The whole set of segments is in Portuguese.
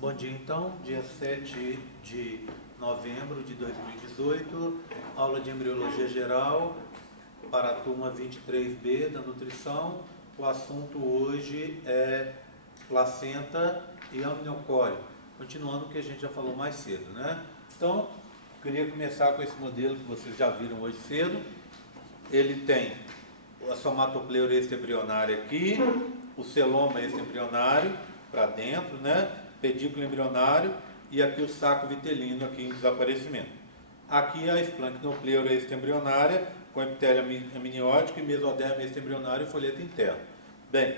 Bom dia então, dia 7 de novembro de 2018, aula de embriologia geral para a turma 23B da nutrição. O assunto hoje é placenta e amniocórdio, continuando o que a gente já falou mais cedo, né? Então, queria começar com esse modelo que vocês já viram hoje cedo. Ele tem a somatopleura extraembrionária aqui, o celoma extraembrionário para dentro, né? Pedículo embrionário e aqui o saco vitelino aqui em desaparecimento. Aqui a esplanchnopleura extraembrionária com epitélio amniótico e mesoderma extraembrionário e folheto interno. Bem,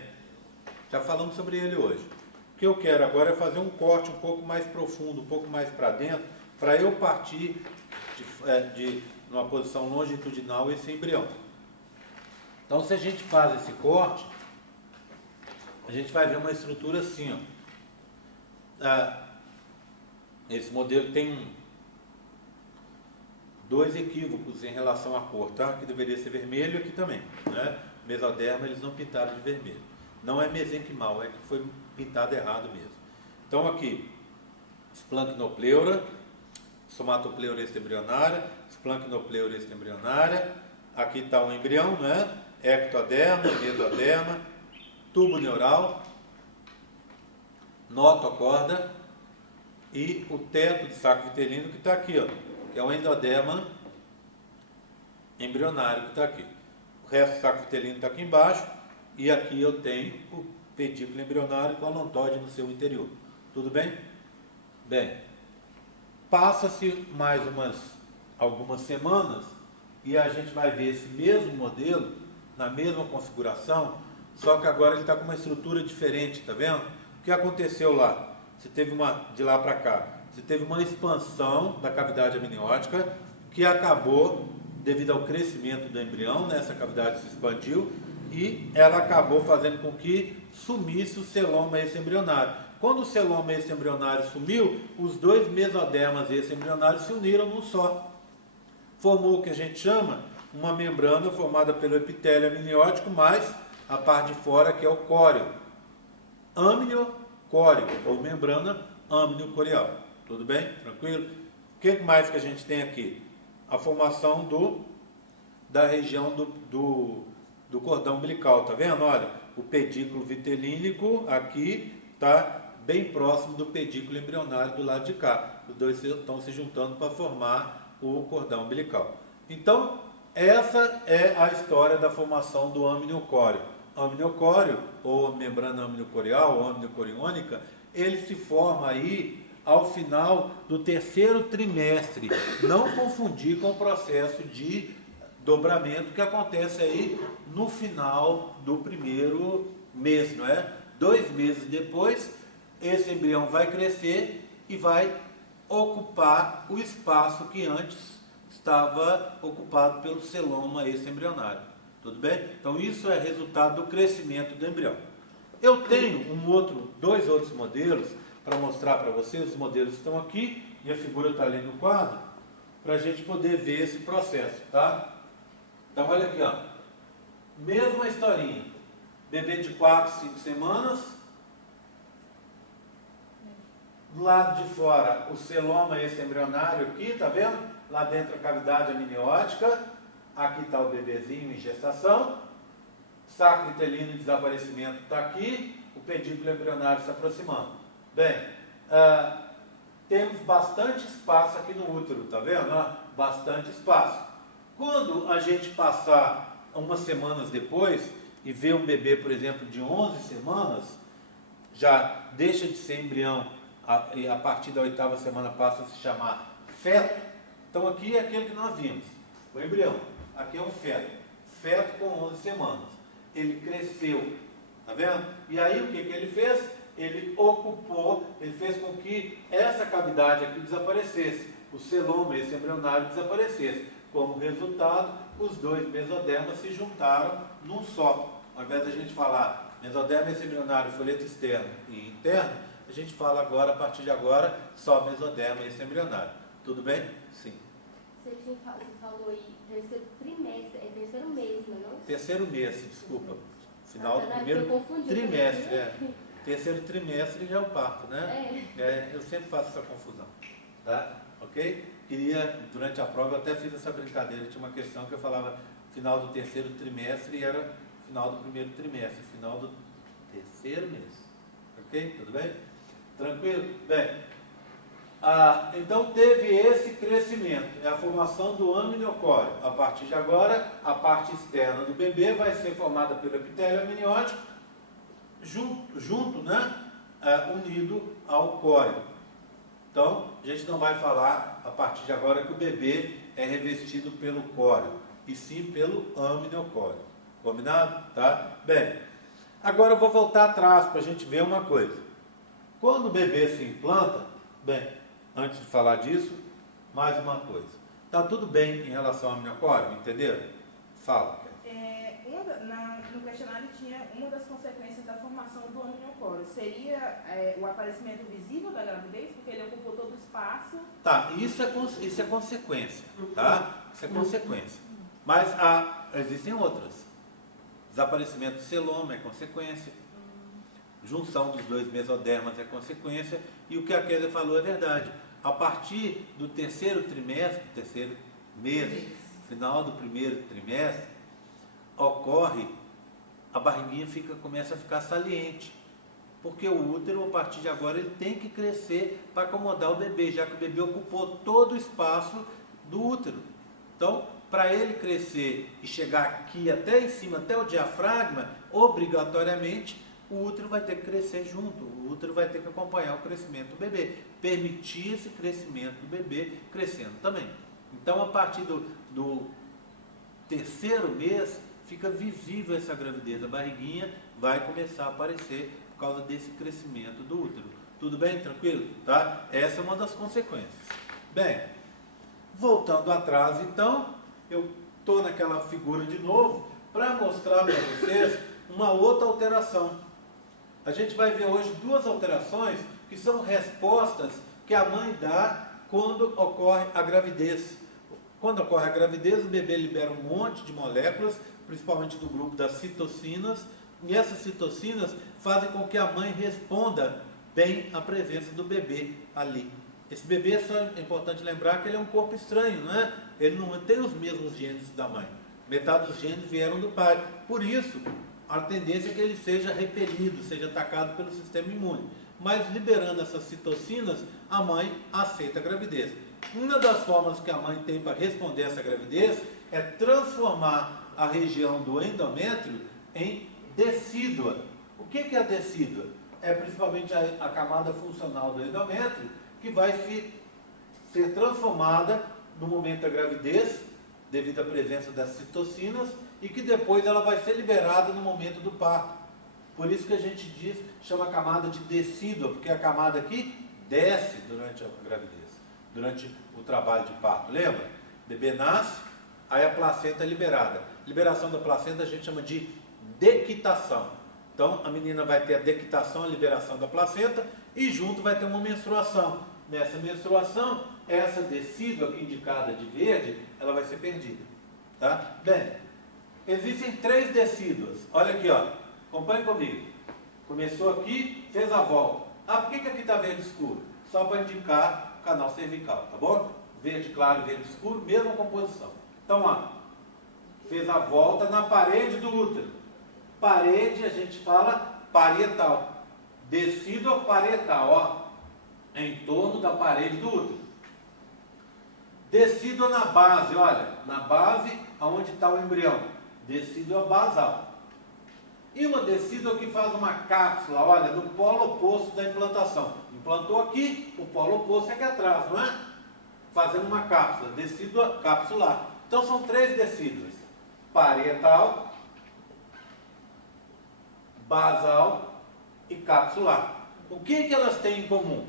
já falamos sobre ele hoje. O que eu quero agora é fazer um corte um pouco mais profundo, um pouco mais para dentro, para eu partir de uma posição longitudinal esse embrião. Então, se a gente faz esse corte, a gente vai ver uma estrutura assim, ó. Esse modelo tem dois equívocos em relação à cor, tá? Que deveria ser vermelho aqui também, né? Mesoderma eles não pintaram de vermelho. Não é mesenquimal, é que foi pintado errado mesmo. Então aqui, esplanchnopleura, somatopleura extraembrionária, esplanchnopleura extraembrionária. Aqui está um embrião, né? Ectoderma, mesoderma, tubo neural, notocorda e o teto de saco vitelino que está aqui, ó, que é o endoderma embrionário que está aqui. O resto do saco vitelino está aqui embaixo e aqui eu tenho o pedículo embrionário com a lontóide no seu interior. Tudo bem? Bem, passa-se mais algumas semanas e a gente vai ver esse mesmo modelo na mesma configuração, só que agora ele está com uma estrutura diferente, tá vendo? O que aconteceu lá? Você teve de lá para cá, você teve uma expansão da cavidade amniótica que acabou, devido ao crescimento do embrião, né? Essa cavidade se expandiu e ela acabou fazendo com que sumisse o celoma extraembrionário. Quando o celoma extraembrionário sumiu, os dois mesodermas extraembrionários se uniram num só. Formou o que a gente chama uma membrana formada pelo epitélio amniótico mais a parte de fora que é o córeo. Amniocóreo, ou membrana amniocorial. Tudo bem? Tranquilo? O que mais que a gente tem aqui? A formação da região do cordão umbilical. Tá vendo? Olha, o pedículo vitelínico aqui está bem próximo do pedículo embrionário do lado de cá. Os dois estão se juntando para formar o cordão umbilical. Então, essa é a história da formação do amniocóreo. Amniocóreo, ou membrana amniocorial, ou amniocoriônica, ele se forma aí ao final do terceiro trimestre. Não confundir com o processo de dobramento que acontece aí no final do primeiro mês, não é? 2 meses depois, esse embrião vai crescer e vai ocupar o espaço que antes estava ocupado pelo celoma extraembrionário. Tudo bem? Então isso é resultado do crescimento do embrião. Eu tenho dois outros modelos para mostrar para vocês. Os modelos estão aqui e a figura está ali no quadro para a gente poder ver esse processo, tá? Então olha aqui, ó. Mesma historinha. Bebê de 4, 5 semanas. Do lado de fora o celoma extraembrionário aqui, tá vendo? Lá dentro a cavidade amniótica. Aqui está o bebezinho em gestação, saco vitelino em desaparecimento está aqui, o pedículo embrionário se aproximando. Bem, temos bastante espaço aqui no útero, tá vendo? Bastante espaço. Quando a gente passar umas semanas depois e ver um bebê, por exemplo, de 11 semanas, já deixa de ser embrião e a partir da 8ª semana passa a se chamar feto. Então aqui é aquele que nós vimos, o embrião. Aqui é um feto com 11 semanas. Ele cresceu, tá vendo? E aí o que ele fez? Ele fez com que essa cavidade aqui desaparecesse, o celoma esse embrionário desaparecesse. Como resultado, os dois mesodermas se juntaram num só. Ao invés de a gente falar mesoderma esse embrionário, folheto externo e interno, a gente fala agora, a partir de agora, só mesoderma esse embrionário. Tudo bem? Sim. Você falou aí, terceiro trimestre, é terceiro mês, não é? Terceiro mês, desculpa. Final do eu primeiro confundi, trimestre. Terceiro trimestre já é o parto, né? Eu sempre faço essa confusão, tá? Ok? Durante a prova, eu até fiz essa brincadeira, tinha uma questão que eu falava final do terceiro trimestre e era final do primeiro trimestre, final do terceiro mês. Ok? Tudo bem? Tranquilo? Bem, então teve esse crescimento, é a formação do amniocóreo. A partir de agora, a parte externa do bebê vai ser formada pelo epitélio amniótico, junto, né? Unido ao córeo. Então, a gente não vai falar, a partir de agora, que o bebê é revestido pelo córeo, e sim pelo amniocóreo. Combinado? Tá? Bem, agora eu vou voltar atrás para a gente ver uma coisa. Quando o bebê se implanta, bem, antes de falar disso, mais uma coisa. Tá tudo bem em relação ao amniocóreo, entenderam? Fala. No questionário tinha uma das consequências da formação do amniocóreo. Seria o aparecimento visível da gravidez, porque ele ocupou todo o espaço? Tá, isso é consequência, tá? Isso é consequência. Mas existem outras. Desaparecimento do celoma é consequência. Junção dos dois mesodermas é consequência. E o que a Kézia falou é verdade. A partir do terceiro trimestre, terceiro mês, final do primeiro trimestre, a barriguinha começa a ficar saliente. Porque o útero, a partir de agora, ele tem que crescer para acomodar o bebê, já que o bebê ocupou todo o espaço do útero. Então, para ele crescer e chegar aqui até em cima, até o diafragma, obrigatoriamente, o útero vai ter que crescer junto. O útero vai ter que acompanhar o crescimento do bebê. Permitir esse crescimento do bebê crescendo também. Então, a partir do terceiro mês, fica visível essa gravidez. A barriguinha vai começar a aparecer por causa desse crescimento do útero. Tudo bem? Tranquilo? Tá? Essa é uma das consequências. Bem, voltando atrás, então, eu estou naquela figura de novo para mostrar para vocês uma outra alteração. A gente vai ver hoje duas alterações que são respostas que a mãe dá quando ocorre a gravidez. Quando ocorre a gravidez, o bebê libera um monte de moléculas, principalmente do grupo das citocinas, e essas citocinas fazem com que a mãe responda bem à presença do bebê ali. Esse bebê, só é importante lembrar que ele é um corpo estranho, não é? Ele não tem os mesmos genes da mãe. Metade dos genes vieram do pai. Por isso, a tendência é que ele seja repelido, seja atacado pelo sistema imune. Mas liberando essas citocinas, a mãe aceita a gravidez. Uma das formas que a mãe tem para responder a essa gravidez é transformar a região do endométrio em decídua. O que é a decídua? É principalmente a camada funcional do endométrio que vai ser transformada no momento da gravidez, devido à presença das citocinas, e que depois ela vai ser liberada no momento do parto. Por isso que a gente chama a camada de decídua, porque a camada aqui desce durante a gravidez, durante o trabalho de parto. Lembra? O bebê nasce, aí a placenta é liberada. Liberação da placenta a gente chama de dequitação. Então a menina vai ter a dequitação, a liberação da placenta, e junto vai ter uma menstruação. Nessa menstruação, essa decídua aqui indicada de verde, ela vai ser perdida. Tá? Bem, existem 3 decíduas. Olha aqui, ó. Acompanhe comigo. Começou aqui, fez a volta. Por que aqui está verde escuro? Só para indicar o canal cervical, tá bom? Verde claro e verde escuro, mesma composição. Então, ó, fez a volta na parede do útero. Parede, a gente fala parietal. Decídua parietal, ó. Em torno da parede do útero. Decídua na base, olha, na base onde está o embrião. Decídua basal. E uma decídua que faz uma cápsula, olha, no polo oposto da implantação. Implantou aqui, o polo oposto é aqui atrás, não é? Fazendo uma cápsula, decídua capsular. Então são 3 decíduas: parietal, basal e capsular. O que elas têm em comum?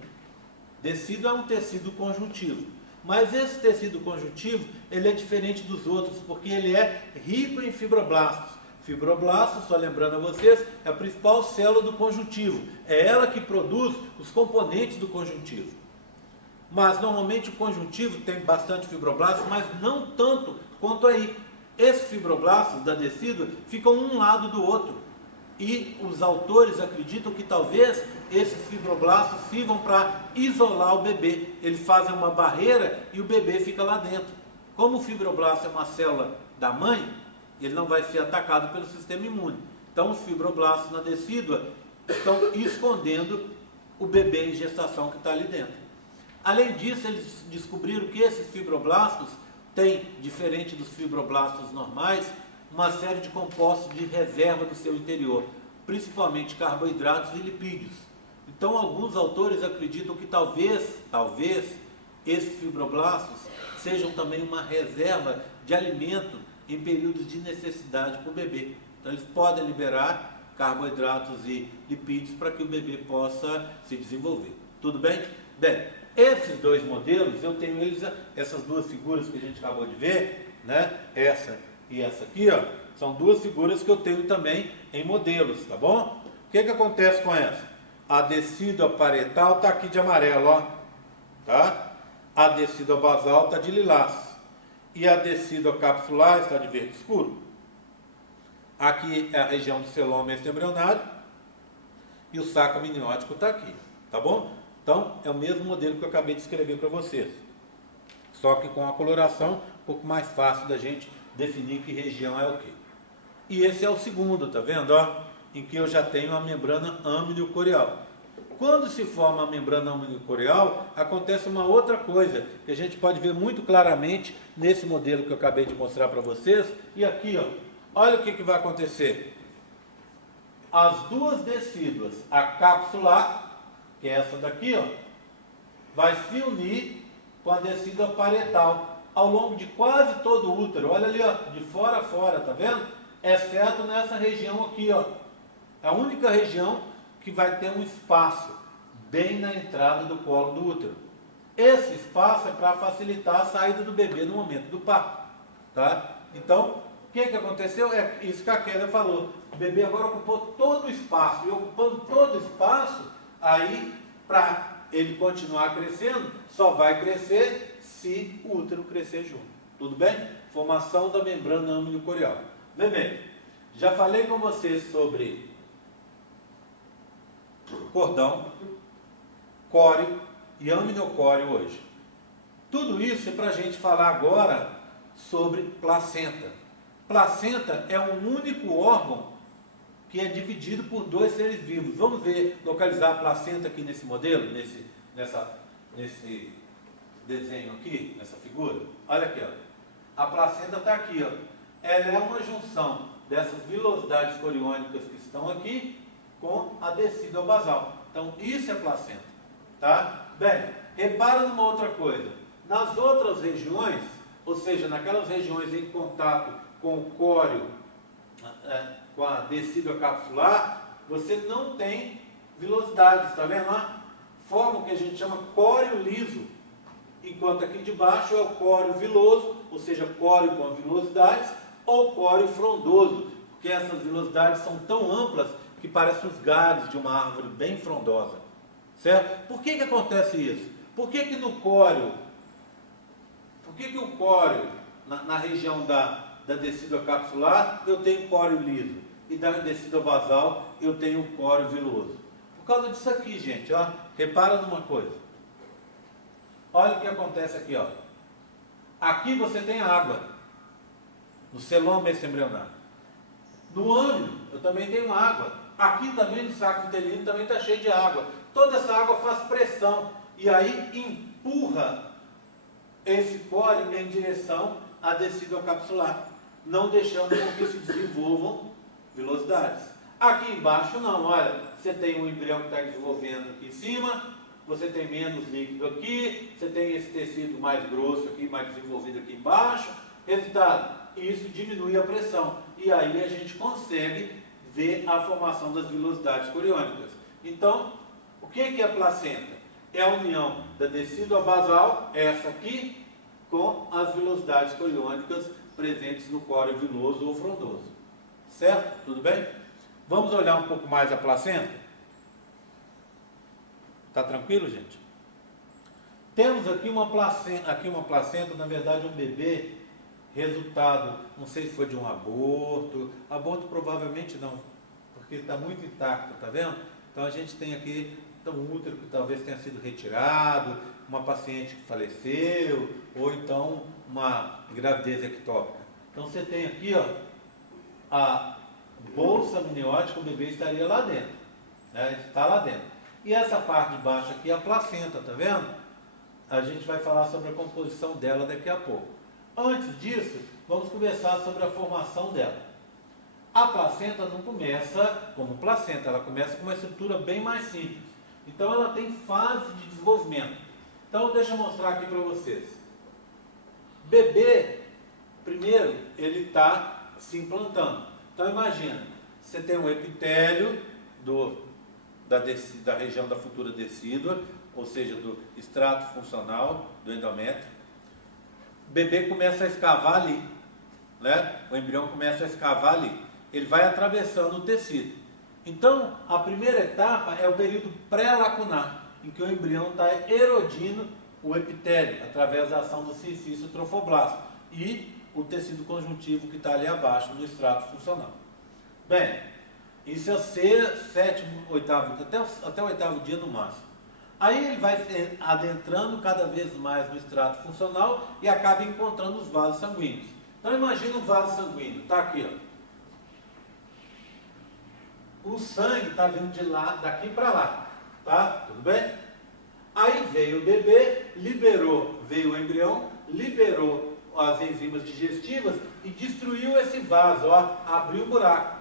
Decídua é um tecido conjuntivo, mas esse tecido conjuntivo ele é diferente dos outros porque ele é rico em fibroblastos. Fibroblastos, só lembrando a vocês, é a principal célula do conjuntivo. É ela que produz os componentes do conjuntivo. Mas normalmente o conjuntivo tem bastante fibroblastos, mas não tanto quanto aí. Esses fibroblastos da decídua ficam um lado do outro. E os autores acreditam que talvez esses fibroblastos sirvam para isolar o bebê. Eles fazem uma barreira e o bebê fica lá dentro. Como o fibroblasto é uma célula da mãe, ele não vai ser atacado pelo sistema imune. Então os fibroblastos na decídua estão escondendo o bebê em gestação que está ali dentro. Além disso, eles descobriram que esses fibroblastos têm, diferente dos fibroblastos normais, uma série de compostos de reserva no seu interior, principalmente carboidratos e lipídios. Então, alguns autores acreditam que talvez esses fibroblastos sejam também uma reserva de alimento em períodos de necessidade para o bebê. Então, eles podem liberar carboidratos e lipídios para que o bebê possa se desenvolver. Tudo bem? Bem, esses dois modelos, eu tenho eles, essas duas figuras que a gente acabou de ver, né? Essa e essa aqui, ó, são duas figuras que eu tenho também em modelos, tá bom? O que acontece com essa? A decídua parietal está aqui de amarelo, ó, tá? A decídua basal está de lilás. E a decídua capsular está de verde escuro. Aqui é a região do celoma extraembrionário e o saco amniótico está aqui, tá bom? Então, é o mesmo modelo que eu acabei de escrever para vocês. Só que com a coloração um pouco mais fácil da gente definir que região é o quê. E esse é o segundo, tá vendo? Ó, em que eu já tenho a membrana amniocoreal. Quando se forma a membrana amniocoreal, acontece uma outra coisa, que a gente pode ver muito claramente nesse modelo que eu acabei de mostrar para vocês. E aqui, ó, olha o que vai acontecer. As duas decíduas, a capsular, que é essa daqui, ó, vai se unir com a decídua parietal ao longo de quase todo o útero. Olha ali, ó, de fora a fora, tá vendo? Exceto nessa região aqui, ó. É a única região que vai ter um espaço bem na entrada do colo do útero. Esse espaço é para facilitar a saída do bebê no momento do parto, tá? Então, o que aconteceu? É isso que a Kélia falou. O bebê agora ocupou todo o espaço, e ocupando todo o espaço, aí, para ele continuar crescendo, só vai crescer se o útero crescer junto. Tudo bem? Formação da membrana amniocoreal. Bem, já falei com vocês sobre cordão, córeo e amniocóreo hoje. Tudo isso é para a gente falar agora sobre placenta. Placenta é um único órgão que é dividido por dois seres vivos. Vamos ver, localizar a placenta aqui nesse modelo, nesse desenho aqui, nessa figura. Olha aqui, ó. A placenta está aqui, ó. Ela é uma junção dessas vilosidades coriônicas que estão aqui com a decídua basal. Então, isso é placenta, tá? Bem, repara numa outra coisa. Nas outras regiões, ou seja, naquelas regiões em contato com o córeo, com a decídua capsular, você não tem vilosidades, está vendo lá? Forma o que a gente chama córeo liso, enquanto aqui de baixo é o córeo viloso, ou seja, córeo com vilosidades, ou córeo frondoso, porque essas vilosidades são tão amplas que parecem os galhos de uma árvore bem frondosa, certo? Por que acontece isso? Por que no córeo, o córeo, na região da decídua capsular, eu tenho córeo liso, e da decídua basal, eu tenho córeo viloso? Por causa disso aqui, gente, ó, repara numa coisa. Olha o que acontece aqui, ó. Aqui você tem água, no celoma extraembrionário. No âmnio, eu também tenho água. Aqui também, no saco uterino, também está cheio de água. Toda essa água faz pressão, e aí empurra esse córeo em direção à decídua capsular, não deixando com que se desenvolvam vilosidades. Aqui embaixo não, olha, você tem um embrião que está desenvolvendo aqui em cima, você tem menos líquido aqui, você tem esse tecido mais grosso aqui, mais desenvolvido aqui embaixo. Resultado, isso diminui a pressão, e aí a gente consegue ver a formação das vilosidades coriônicas. Então, o que é a placenta? É a união da decídua basal, essa aqui, com as vilosidades coriônicas presentes no córeo viloso ou frondoso. Certo? Tudo bem? Vamos olhar um pouco mais a placenta? Tá tranquilo, gente? Temos aqui uma placenta, na verdade um bebê, resultado, não sei se foi de um aborto provavelmente não, porque porque está muito intacto, tá vendo? Então a gente tem aqui um útero que talvez tenha sido retirado, uma paciente que faleceu, ou então uma gravidez ectópica. Então você tem aqui, ó, a bolsa amniótica, o bebê estaria lá dentro, né? Está lá dentro. E essa parte de baixo aqui é a placenta, tá vendo? A gente vai falar sobre a composição dela daqui a pouco. Antes disso, vamos conversar sobre a formação dela. A placenta não começa como placenta, ela começa com uma estrutura bem mais simples. Então ela tem fase de desenvolvimento. Então deixa eu mostrar aqui para vocês. Bebê, primeiro, ele está se implantando. Então imagina, você tem um epitélio da região da futura decídua, ou seja, do extrato funcional do endométrio. O bebê começa a escavar ali, né? O embrião começa a escavar ali. Ele vai atravessando o tecido. Então, a primeira etapa é o período pré-lacunar, em que o embrião está erodindo o epitélio, através da ação do cisto trofoblasto e o tecido conjuntivo que está ali abaixo, no extrato funcional. Bem, isso é sétimo, oitavo, até o oitavo dia no máximo. Aí ele vai adentrando cada vez mais no extrato funcional e acaba encontrando os vasos sanguíneos. Então imagina um vaso sanguíneo, está aqui, ó. O sangue está vindo de lá, daqui para lá, tá? Tudo bem? Aí veio o bebê, veio o embrião, liberou as enzimas digestivas e destruiu esse vaso, ó, abriu um buraco.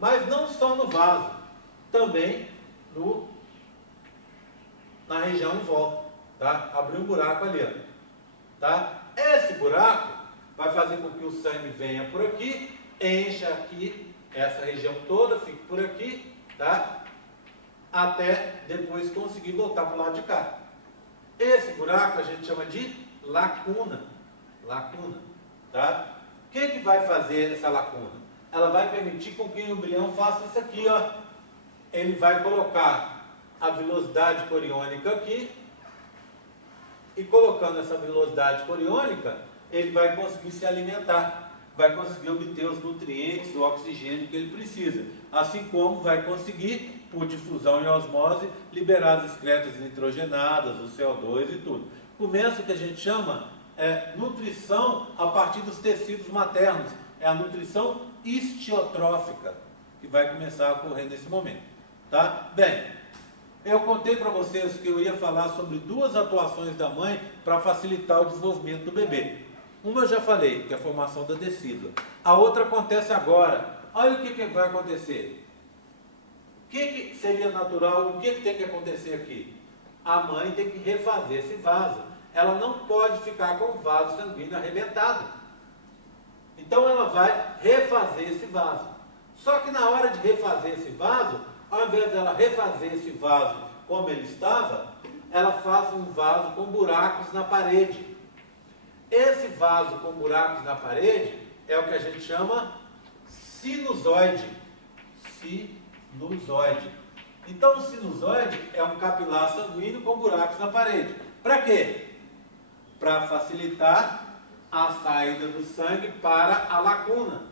Mas não só no vaso, também na região em volta, tá? Abriu um buraco ali, ó, tá? Esse buraco vai fazer com que o sangue venha por aqui, encha aqui essa região toda, fique por aqui, tá? Até depois conseguir voltar para o lado de cá. Esse buraco a gente chama de lacuna, tá? O que vai fazer essa lacuna? Ela vai permitir com que o embrião faça isso aqui, ó. Ele vai colocar a velocidade coriônica aqui, e colocando essa velocidade coriônica, ele vai conseguir se alimentar, vai conseguir obter os nutrientes, o oxigênio que ele precisa, assim como vai conseguir, por difusão e osmose, liberar as excretas nitrogenadas, o CO2 e tudo. Começa o que a gente chama nutrição a partir dos tecidos maternos, é a nutrição histiotrófica, que vai começar a ocorrer nesse momento, tá? Bem, eu contei para vocês que eu ia falar sobre duas atuações da mãe para facilitar o desenvolvimento do bebê. Uma eu já falei, que é a formação da decídua. A outra acontece agora. Olha o que vai acontecer. O que seria natural, o que tem que acontecer aqui? A mãe tem que refazer esse vaso. Ela não pode ficar com o vaso sanguíneo arrebentado. Então ela vai refazer esse vaso. Só que na hora de refazer esse vaso, ao invés dela refazer esse vaso como ele estava, ela faz um vaso com buracos na parede. Esse vaso com buracos na parede é o que a gente chama sinusoide. Sinusoide. Então o sinusoide é um capilar sanguíneo com buracos na parede. Para quê? Para facilitar a saída do sangue para a lacuna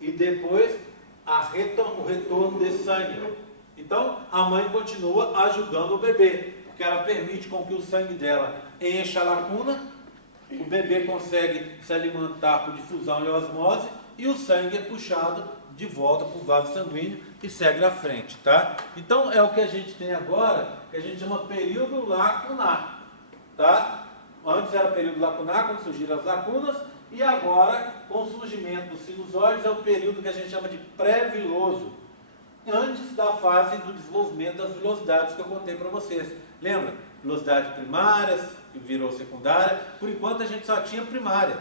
e depois o retorno desse sangue. Então a mãe continua ajudando o bebê, porque ela permite com que o sangue dela encha a lacuna, o bebê consegue se alimentar por difusão e osmose e o sangue é puxado de volta para o vaso sanguíneo e segue à frente, tá? Então é o que a gente tem agora, que a gente chama período lacunar, tá? Antes era período lacunar, quando surgiram as lacunas, e agora, com o surgimento dos sinusoides, é o período que a gente chama de pré-viloso, antes da fase do desenvolvimento das velocidades que eu contei para vocês. Lembra? Velocidade primária, que virou secundária. Por enquanto a gente só tinha primária.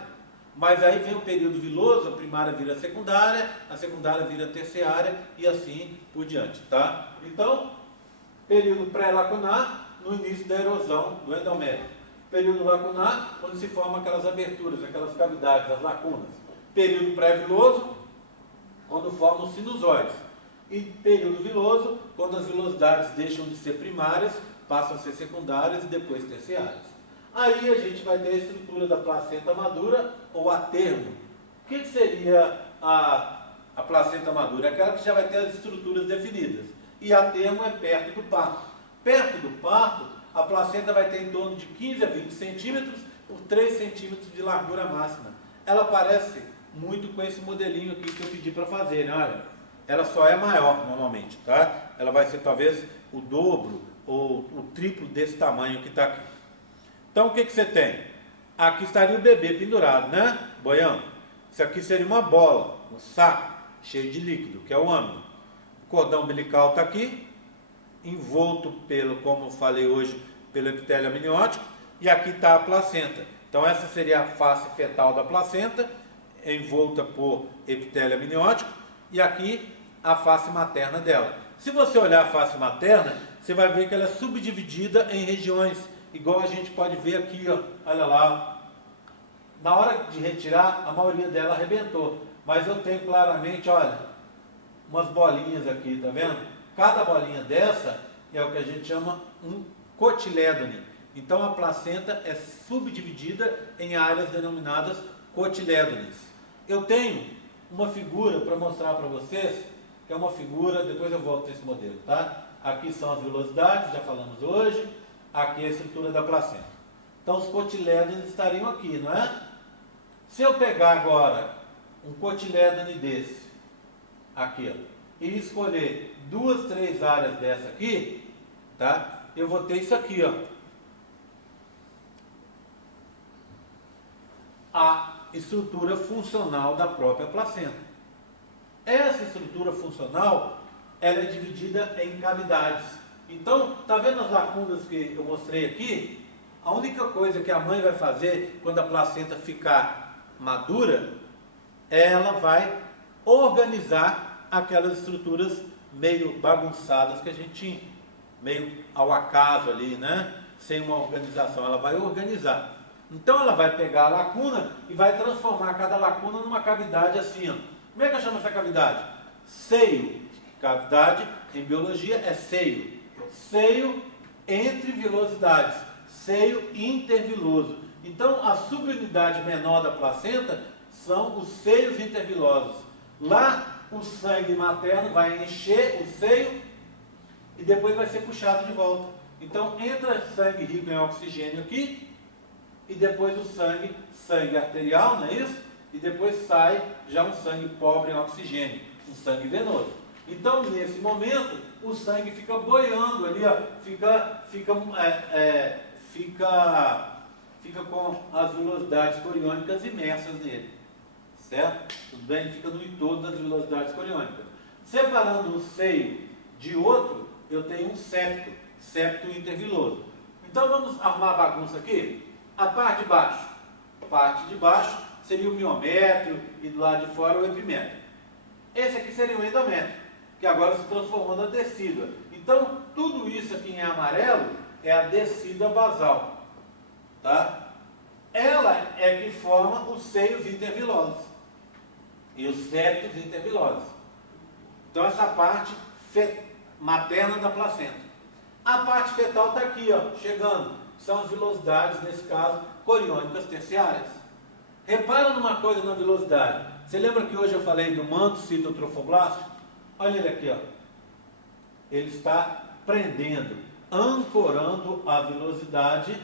Mas aí vem o período viloso, a primária vira secundária, a secundária vira terciária e assim por diante, tá? Então, período pré-lacunar, no início da erosão do endométrio. Período lacunar, quando se formam aquelas aberturas, aquelas cavidades, as lacunas. Período pré-viloso, quando formam os sinusoides. E período viloso, quando as velocidades deixam de ser primárias, passam a ser secundárias e depois terciárias. Aí a gente vai ter a estrutura da placenta madura ou a termo. O que seria a a placenta madura? É aquela que já vai ter as estruturas definidas. E a termo é perto do parto. Perto do parto, a placenta vai ter em torno de 15 a 20 centímetros por 3 centímetros de largura máxima. Ela parece muito com esse modelinho aqui que eu pedi para fazer, né? Olha, ela só é maior normalmente, tá? Ela vai ser talvez o dobro ou o triplo desse tamanho que está aqui. Então o que você tem? Aqui estaria o bebê pendurado, né? Boiando. Isso aqui seria uma bola, um saco cheio de líquido, que é o âmino. O cordão umbilical está aqui, envolto pelo, como eu falei hoje, pelo epitélio amniótico, e aqui está a placenta. Então essa seria a face fetal da placenta, envolta por epitélio amniótico, e aqui a face materna dela. Se você olhar a face materna, você vai ver que ela é subdividida em regiões, igual a gente pode ver aqui, ó, olha lá. Na hora de retirar, a maioria dela arrebentou, mas eu tenho claramente, olha, umas bolinhas aqui, tá vendo? Cada bolinha dessa é o que a gente chama um cotilédone. Então a placenta é subdividida em áreas denominadas cotilédones. Eu tenho uma figura para mostrar para vocês, que é uma figura, depois eu volto nesse modelo, tá? Aqui são as vilosidades, já falamos hoje, aqui é a estrutura da placenta. Então os cotilédones estariam aqui, não é? Se eu pegar agora um cotilédone desse, aqui, ó, e escolher 2, 3 áreas dessa aqui, tá? Eu vou ter isso aqui, ó. A estrutura funcional da própria placenta. Essa estrutura funcional, ela é dividida em cavidades. Então, tá vendo as lacunas que eu mostrei aqui? A única coisa que a mãe vai fazer quando a placenta ficar madura, ela vai organizar aquelas estruturas meio bagunçadas que a gente tinha, meio ao acaso ali, né? Sem uma organização, ela vai organizar. Então ela vai pegar a lacuna e vai transformar cada lacuna numa cavidade assim, ó. Como é que eu chamo essa cavidade? Seio. Cavidade em biologia é seio. Seio entre vilosidades. Seio interviloso. Então a subunidade menor da placenta são os seios intervilosos. Lá o sangue materno vai encher o seio e depois vai ser puxado de volta. Então entra sangue rico em oxigênio aqui e depois o sangue arterial, não é isso? E depois sai já um sangue pobre em oxigênio, um sangue venoso. Então nesse momento o sangue fica boiando ali, ó, fica com as velocidades coriônicas imersas nele. Certo? Tudo bem? Ele fica no entorno das velocidades coriônicas. Separando um seio de outro, eu tenho um septo interviloso. Então vamos arrumar a bagunça aqui? A parte de baixo seria o miométrio e do lado de fora o epimétrio. Esse aqui seria o endométrio, que agora se transformou na decídua. Então tudo isso aqui em amarelo é a decídua basal. Tá? Ela é que forma os seios intervilosos e os septos intervilosos. Então essa parte materna da placenta. A parte fetal está aqui, ó, chegando. São as vilosidades, nesse caso, coriônicas terciárias. Repara numa coisa na vilosidade. Você lembra que hoje eu falei do manto citotrofoblástico? Olha ele aqui, ó. Ele está prendendo, ancorando a vilosidade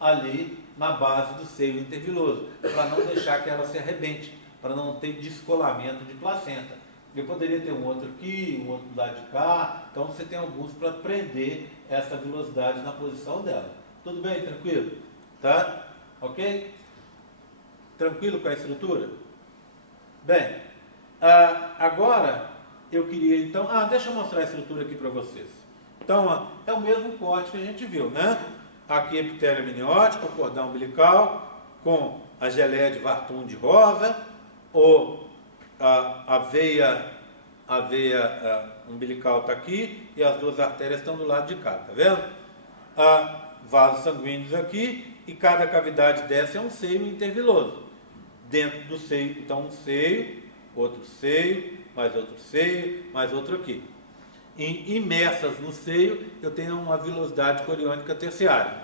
ali na base do seio interviloso, para não deixar que ela se arrebente, para não ter descolamento de placenta. Eu poderia ter um outro aqui, um outro do lado de cá, então você tem alguns para prender essa velocidade na posição dela. Tudo bem? Tranquilo? Tá? Ok? Tranquilo com a estrutura? Bem, agora eu queria então... deixa eu mostrar a estrutura aqui para vocês. Então, é o mesmo corte que a gente viu, né? Aqui epitélio amniótico, cordão umbilical, com a geleia de Wartung rosa, ou a veia umbilical está aqui e as duas artérias estão do lado de cá, tá vendo? Vasos sanguíneos aqui e cada cavidade dessa é um seio interviloso. Dentro do seio, então um seio, outro seio, mais outro aqui. Imersas no seio, eu tenho uma vilosidade coriônica terciária.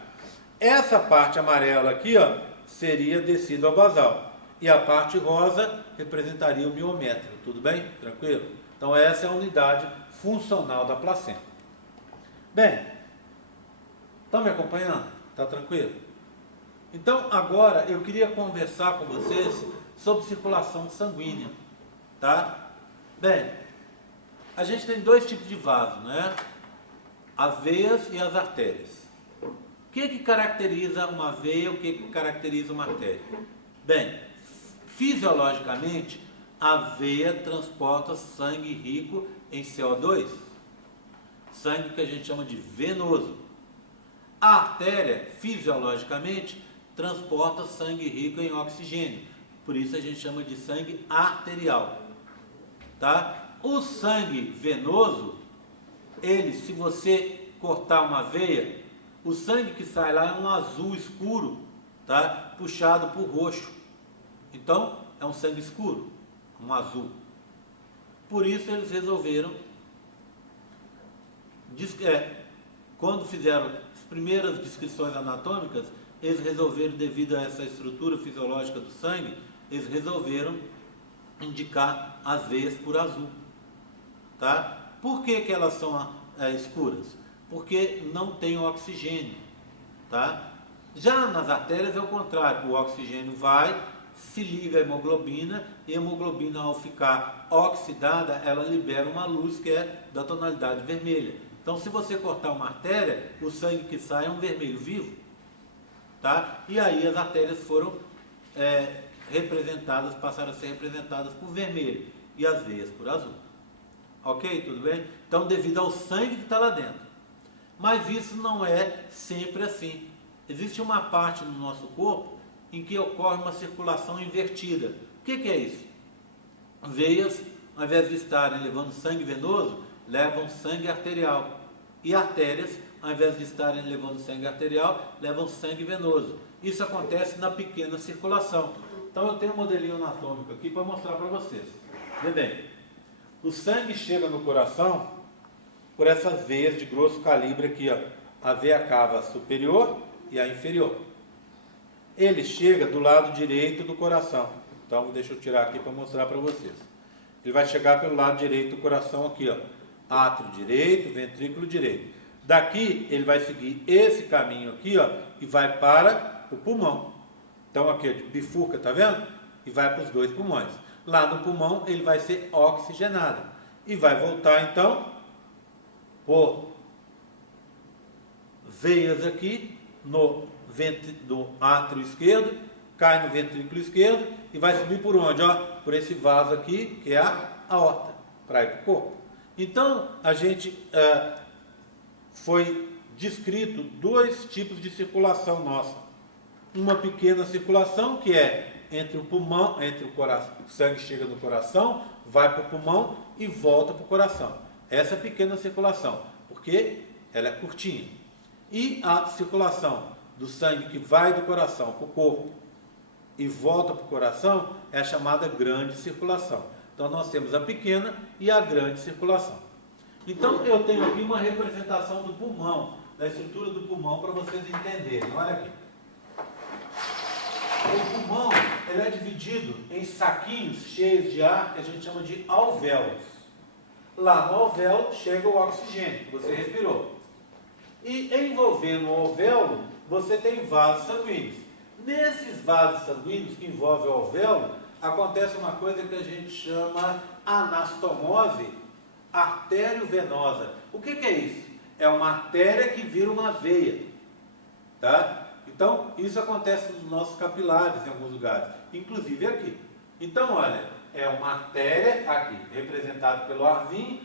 Essa parte amarela aqui, ó, seria decídua basal. E a parte rosa representaria o miométrio, tudo bem? Tranquilo? Então essa é a unidade funcional da placenta. Bem, estão me acompanhando? Está tranquilo? Então agora eu queria conversar com vocês sobre circulação sanguínea, tá? Bem, a gente tem dois tipos de vaso, né? As veias e as artérias. O que caracteriza uma veia, o que caracteriza uma artéria? Bem, fisiologicamente, a veia transporta sangue rico em CO2, sangue que a gente chama de venoso. A artéria, fisiologicamente, transporta sangue rico em oxigênio, por isso a gente chama de sangue arterial, tá? O sangue venoso, ele, se você cortar uma veia, o sangue que sai lá é um azul escuro, tá? Puxado por roxo. Então, é um sangue escuro, um azul. Por isso eles resolveram, quando fizeram as primeiras descrições anatômicas, eles resolveram, devido a essa estrutura fisiológica do sangue, eles resolveram indicar as veias por azul. Tá? Por que elas são escuras? Porque não tem oxigênio. Tá? Já nas artérias é o contrário, o oxigênio vai, se liga à hemoglobina, e a hemoglobina, ao ficar oxidada, ela libera uma luz que é da tonalidade vermelha. Então, se você cortar uma artéria, o sangue que sai é um vermelho vivo. Tá? E aí as artérias foram representadas, passaram a ser representadas por vermelho, e as veias por azul. Ok? Tudo bem? Então, devido ao sangue que está lá dentro. Mas isso não é sempre assim. Existe uma parte no nosso corpo em que ocorre uma circulação invertida. O que é isso? Veias, ao invés de estarem levando sangue venoso, levam sangue arterial. E artérias, ao invés de estarem levando sangue arterial, levam sangue venoso. Isso acontece na pequena circulação. Então eu tenho um modelinho anatômico aqui para mostrar para vocês. Vê bem, o sangue chega no coração por essas veias de grosso calibre aqui, ó. A veia cava superior e a inferior. Ele chega do lado direito do coração. Então deixa eu tirar aqui para mostrar para vocês. Ele vai chegar pelo lado direito do coração aqui, ó. Átrio direito, ventrículo direito. Daqui ele vai seguir esse caminho aqui, ó, e vai para o pulmão. Então aqui, ó, bifurca, tá vendo? E vai para os dois pulmões. Lá no pulmão ele vai ser oxigenado. E vai voltar então por veias aqui no átrio esquerdo, cai no ventrículo esquerdo e vai subir por onde? Ó, por esse vaso aqui, que é a aorta, para ir para o corpo. Então, a gente foi descrito dois tipos de circulação nossa. Uma pequena circulação, que é entre o pulmão, entre o coração, o sangue chega no coração, vai para o pulmão e volta para o coração. Essa é a pequena circulação, porque ela é curtinha. E a circulação do sangue que vai do coração para o corpo e volta para o coração é a chamada grande circulação. Então nós temos a pequena e a grande circulação. Então eu tenho aqui uma representação do pulmão, da estrutura do pulmão, para vocês entenderem. Olha aqui. O pulmão, ele é dividido em saquinhos cheios de ar que a gente chama de alvéolos. Lá no alvéolo chega o oxigênio que você respirou. E envolvendo o alvéolo, você tem vasos sanguíneos. Nesses vasos sanguíneos que envolvem o alvéolo, acontece uma coisa que a gente chama anastomose artério-venosa. O que é isso? É uma artéria que vira uma veia. Tá? Então, isso acontece nos nossos capilares em alguns lugares, inclusive aqui. Então, olha, é uma artéria aqui, representada pelo arzinho,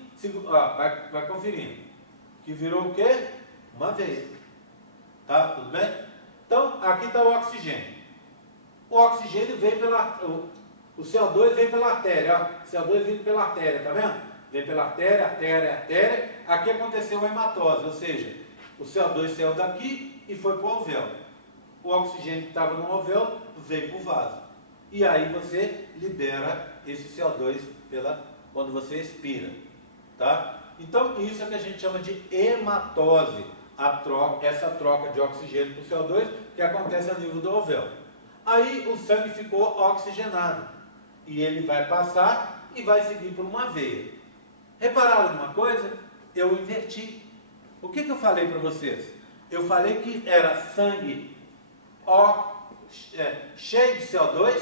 vai conferindo, que virou o quê? Uma veia. Tá? Tudo bem? Então, aqui está o oxigênio. O oxigênio vem pela... O CO2 vem pela artéria, ó. O CO2 vem pela artéria, tá vendo? Vem pela artéria, artéria. Aqui aconteceu a hematose, ou seja, o CO2 saiu daqui e foi para o alvéolo. O oxigênio que estava no alvéolo veio para o vaso. E aí você libera esse CO2 quando você expira. Tá? Então, isso é que a gente chama de hematose. Essa troca de oxigênio para o CO2 que acontece a nível do alvéolo. Aí o sangue ficou oxigenado. e ele vai passar e vai seguir por uma veia. Repararam uma coisa? Eu inverti. O que eu falei para vocês? Eu falei que era sangue cheio de CO2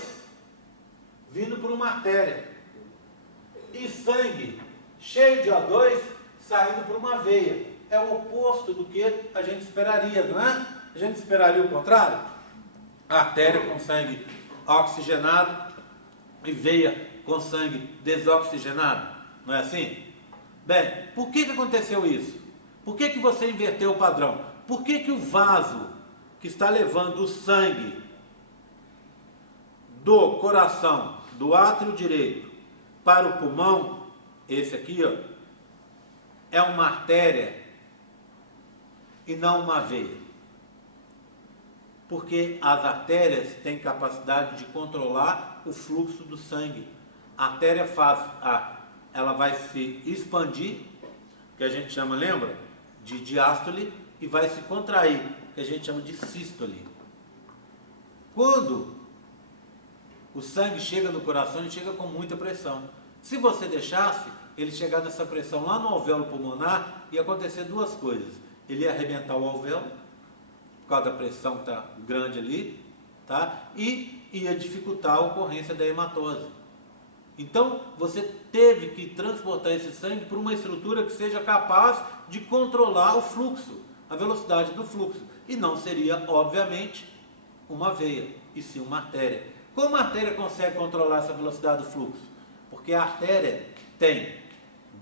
vindo por uma artéria e sangue cheio de O2 saindo por uma veia. É o oposto do que a gente esperaria, não é? A gente esperaria o contrário? A artéria com sangue oxigenado e veia com sangue desoxigenado, não é assim? Bem, por que aconteceu isso? Por que você inverteu o padrão? Por que o vaso que está levando o sangue do coração, do átrio direito, para o pulmão, esse aqui, ó, é uma artéria e não uma veia? Porque as artérias têm capacidade de controlar o fluxo do sangue. A artéria ela vai se expandir, que a gente chama, lembra? De diástole, e vai se contrair, que a gente chama de sístole. Quando o sangue chega no coração, ele chega com muita pressão. Se você deixasse ele chegar nessa pressão lá no alvéolo pulmonar, ia acontecer duas coisas. Ele ia arrebentar o alvéolo, por causa da pressão que está grande ali, tá? E ia dificultar a ocorrência da hematose. Então, você teve que transportar esse sangue por uma estrutura que seja capaz de controlar o fluxo, a velocidade do fluxo. E não seria, obviamente, uma veia, e sim uma artéria. Como a artéria consegue controlar essa velocidade do fluxo? Porque a artéria tem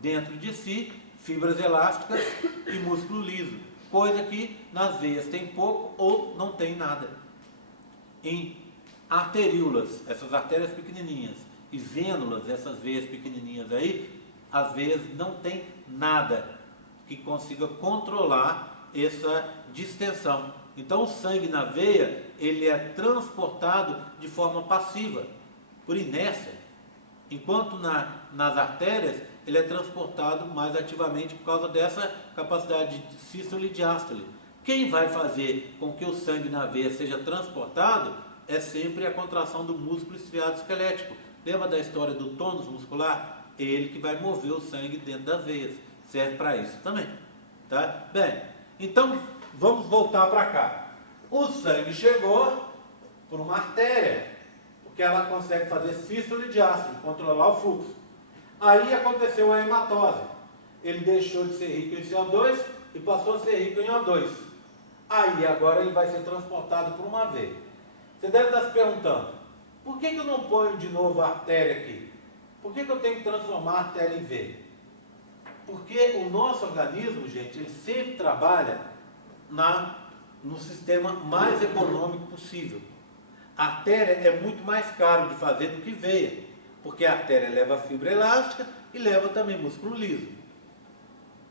dentro de si fibras elásticas e músculo liso, coisa que nas veias tem pouco ou não tem nada. Em arteríolas, essas artérias pequenininhas, e vênulas, essas veias pequenininhas aí, as veias não tem nada que consiga controlar essa distensão. Então o sangue na veia, ele é transportado de forma passiva, por inércia, enquanto nas artérias ele é transportado mais ativamente por causa dessa capacidade de sístole e diástole. Quem vai fazer com que o sangue na veia seja transportado é sempre a contração do músculo estriado esquelético. Lembra da história do tônus muscular? Ele que vai mover o sangue dentro das veias. Serve para isso também. Tá? Bem, então vamos voltar para cá. O sangue chegou por uma artéria, porque ela consegue fazer sístole e diástole, controlar o fluxo. Aí aconteceu a hematose. Ele deixou de ser rico em CO2 e passou a ser rico em O2. Aí agora ele vai ser transportado por uma veia. Você deve estar se perguntando, por que eu não ponho de novo a artéria aqui? Por que eu tenho que transformar a artéria em veia? Porque o nosso organismo, gente, ele sempre trabalha no sistema mais econômico possível. A artéria é muito mais caro de fazer do que veia, porque a artéria leva fibra elástica e leva também músculo liso.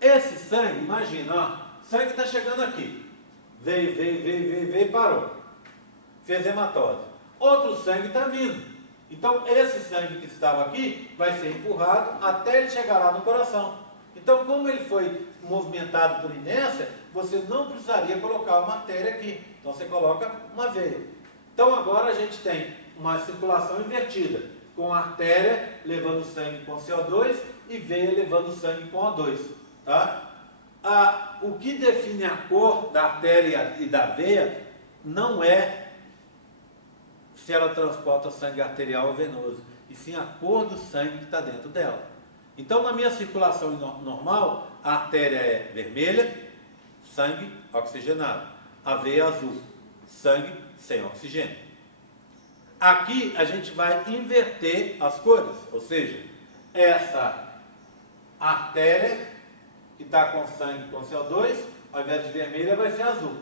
Esse sangue, imagina, ó, o sangue está chegando aqui, veio e parou, fez hematose. Outro sangue está vindo. Então, esse sangue que estava aqui vai ser empurrado até ele chegar lá no coração. Então, como ele foi movimentado por inércia, você não precisaria colocar uma artéria aqui. Então, você coloca uma veia. Então, agora a gente tem uma circulação invertida, com a artéria levando sangue com CO2 e veia levando sangue com O2. Tá? O que define a cor da artéria e da veia não é se ela transporta sangue arterial ou venoso, e sim a cor do sangue que está dentro dela. Então, na minha circulação normal, a artéria é vermelha, sangue oxigenado. A veia azul, sangue sem oxigênio. Aqui a gente vai inverter as cores, ou seja, essa artéria que está com sangue com CO2, ao invés de vermelha vai ser azul.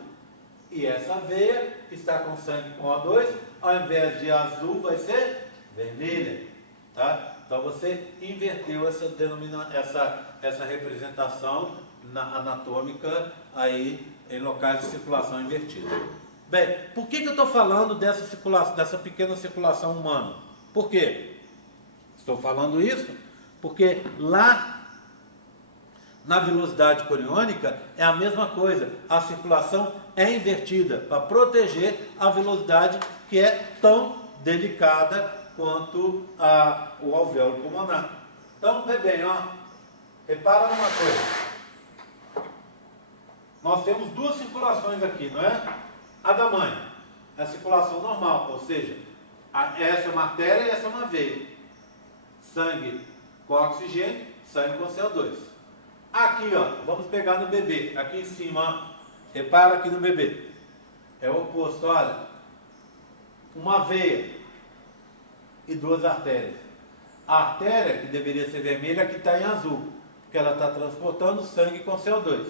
E essa veia que está com sangue com O2, ao invés de azul vai ser vermelha. Tá? Então você inverteu essa representação anatômica aí em locais de circulação invertida. Bem, por que eu estou falando dessa pequena circulação humana? Por quê? Estou falando isso porque lá na velocidade coriônica é a mesma coisa. A circulação é invertida para proteger a velocidade que é tão delicada quanto o alvéolo pulmonar. Então, vê bem, ó, repara numa coisa. Nós temos duas circulações aqui, não é? A da mãe, a circulação normal, ou seja, essa é uma artéria e essa é uma veia. Sangue com oxigênio, sangue com CO2. Aqui, ó, vamos pegar no bebê, aqui em cima, ó, repara aqui no bebê. É o oposto, olha. Uma veia e duas artérias. A artéria, que deveria ser vermelha, aqui está em azul, porque ela está transportando sangue com CO2.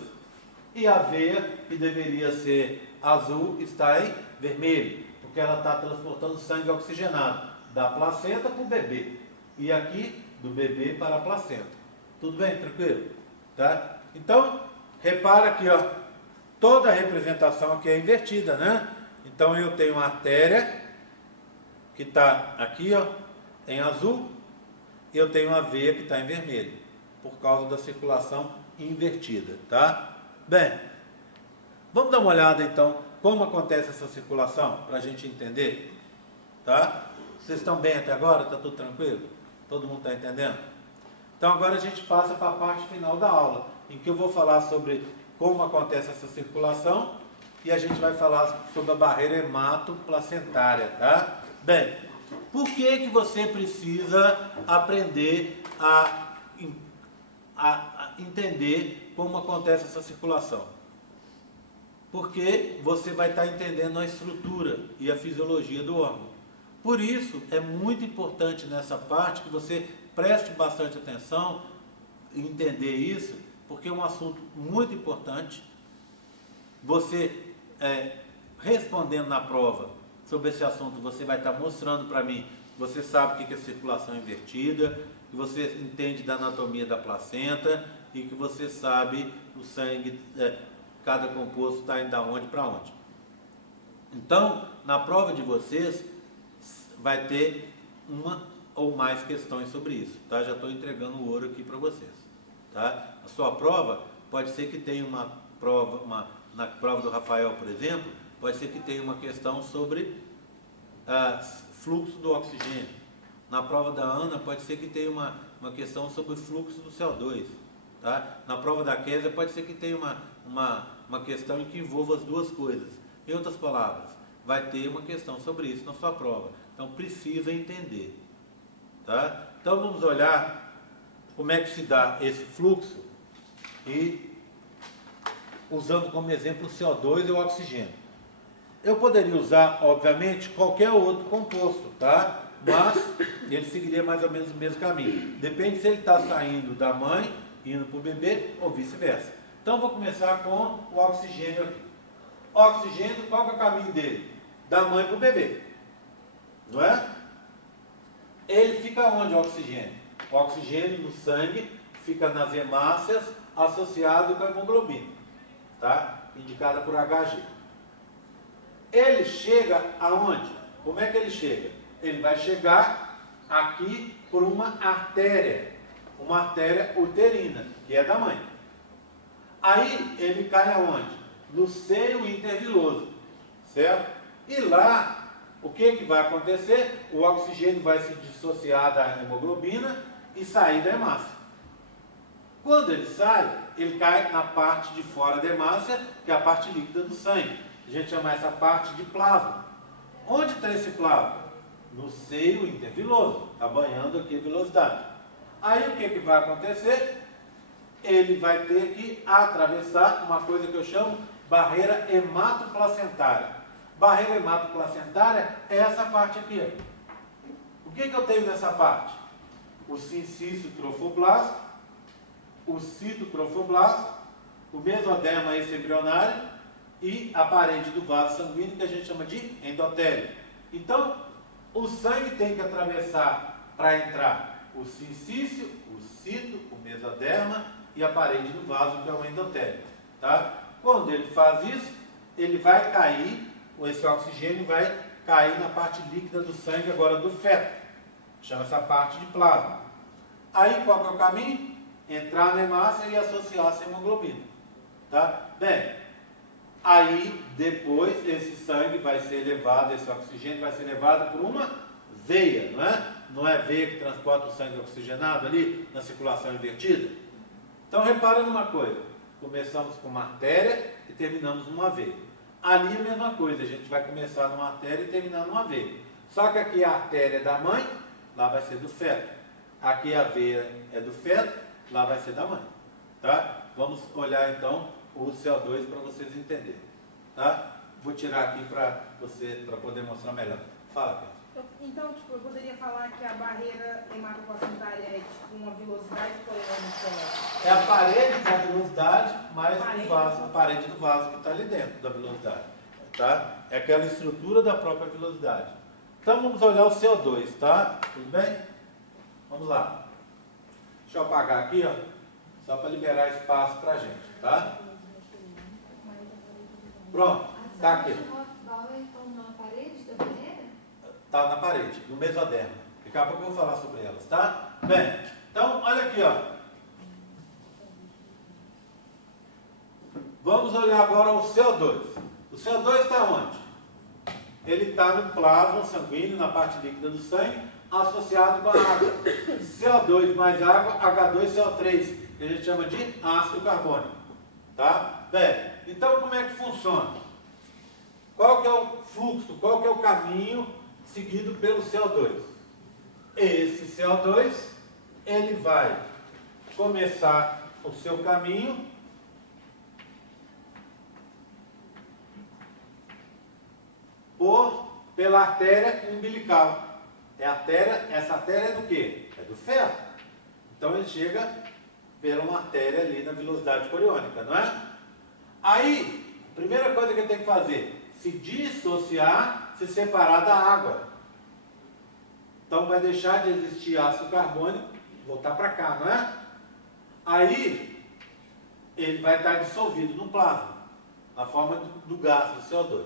E a veia, que deveria ser azul, está em vermelho, porque ela está transportando sangue oxigenado da placenta para o bebê. E aqui, do bebê para a placenta. Tudo bem? Tranquilo? Tá? Então, repara aqui, ó, toda a representação aqui é invertida, né? Então, eu tenho uma artéria, que está aqui, ó, em azul, e eu tenho uma veia que está em vermelho, por causa da circulação invertida, tá? Bem, vamos dar uma olhada então como acontece essa circulação, para a gente entender, tá? Vocês estão bem até agora? Está tudo tranquilo? Todo mundo está entendendo? Então agora a gente passa para a parte final da aula, em que eu vou falar sobre como acontece essa circulação e a gente vai falar sobre a barreira hematoplacentária, tá? Bem, por que você precisa aprender a entender como acontece essa circulação? Porque você vai estar entendendo a estrutura e a fisiologia do órgão. Por isso, é muito importante nessa parte que você preste bastante atenção em entender isso, porque é um assunto muito importante. Você, respondendo na prova sobre esse assunto, você vai estar mostrando para mim que você sabe o que é circulação invertida, que você entende da anatomia da placenta e que você sabe o sangue, cada composto está indo da onde para onde. Então, na prova de vocês, vai ter uma ou mais questões sobre isso, tá? Já estou entregando o ouro aqui para vocês, tá? A sua prova pode ser que tenha uma prova, na prova do Rafael, por exemplo, pode ser que tenha uma questão sobre fluxo do oxigênio. Na prova da Ana, pode ser que tenha uma questão sobre o fluxo do CO2, tá? Na prova da Kézia, pode ser que tenha uma questão em que envolva as duas coisas. Em outras palavras, vai ter uma questão sobre isso na sua prova. Então, precisa entender, tá? Então, vamos olhar como é que se dá esse fluxo e usando como exemplo o CO2 e o oxigênio. Eu poderia usar, obviamente, qualquer outro composto, tá? Mas ele seguiria mais ou menos o mesmo caminho. Depende se ele está saindo da mãe, indo para o bebê ou vice-versa. Então, vou começar com o oxigênio aqui. O oxigênio, qual que é o caminho dele? Da mãe para o bebê. Não é? Ele fica onde, o oxigênio? O oxigênio no sangue fica nas hemácias associado com a hemoglobina, tá? Indicada por Hg. Ele chega aonde? Como é que ele chega? Ele vai chegar aqui por uma artéria uterina, que é da mãe. Aí ele cai aonde? No seio interviloso, certo? E lá, o que vai acontecer? O oxigênio vai se dissociar da hemoglobina e sair da hemácia. Quando ele sai, ele cai na parte de fora da hemácia, que é a parte líquida do sangue. A gente chama essa parte de plasma. Onde está esse plasma? No seio interviloso. Está banhando aqui a velocidade. Aí o que vai acontecer? Ele vai ter que atravessar uma coisa que eu chamo barreira hematoplacentária. Barreira hematoplacentária é essa parte aqui, ó. O que eu tenho nessa parte? O sincício trofoblasto, o citotrofoblasto, o mesoderma exembrionário e a parede do vaso sanguíneo, que a gente chama de endotélio. Então, o sangue tem que atravessar para entrar o sincício, o cito, o mesoderma e a parede do vaso, que é o endotélio, tá? Quando ele faz isso, ele vai cair, esse oxigênio vai cair na parte líquida do sangue agora do feto, chama essa parte de plasma. Aí qual que é o caminho? Entrar na hemácia e associar-se à hemoglobina, tá? Bem, aí depois esse sangue vai ser levado, esse oxigênio vai ser levado por uma veia, não é? Não é veia que transporta o sangue oxigenado ali na circulação invertida? Então repara numa coisa, começamos com uma artéria e terminamos numa veia. Ali a mesma coisa, a gente vai começar numa artéria e terminar numa veia. Só que aqui a artéria é da mãe, lá vai ser do feto. Aqui a veia é do feto, lá vai ser da mãe. Tá? Vamos olhar então o CO2 para vocês entenderem. Tá? Vou tirar aqui para poder mostrar melhor. Fala, Pedro. Então, tipo, eu poderia falar que a barreira hematoplacentária é tipo uma velocidade coreônica. É a parede da velocidade mais o vaso, a parede do vaso que está ali dentro da velocidade. Tá? É aquela estrutura da própria velocidade. Então vamos olhar o CO2, tá? Tudo bem? Vamos lá. Deixa eu apagar aqui, ó, só para liberar espaço para a gente, tá? Pronto, tá aqui. Estão na parede da banheira? Tá na parede, no mesoderma. Daqui a pouco eu vou falar sobre elas, tá? Bem, então olha aqui, ó. Vamos olhar agora o CO2. O CO2 está onde? Ele está no plasma sanguíneo, na parte líquida do sangue, associado com a água. CO2 mais água, H2CO3, que a gente chama de ácido carbônico. Tá? Bem, então como é que funciona? Qual que é o fluxo, qual que é o caminho seguido pelo CO2? Esse CO2, ele vai começar o seu caminho pela artéria umbilical. Essa artéria é do quê? É do feto. Então ele chega pela uma artéria ali na velocidade coriônica, não é? Aí, a primeira coisa que ele tem que fazer, se dissociar, se separar da água. Então vai deixar de existir ácido carbônico, voltar para cá, não é? Aí, ele vai estar dissolvido no plasma, na forma do gás, do CO2.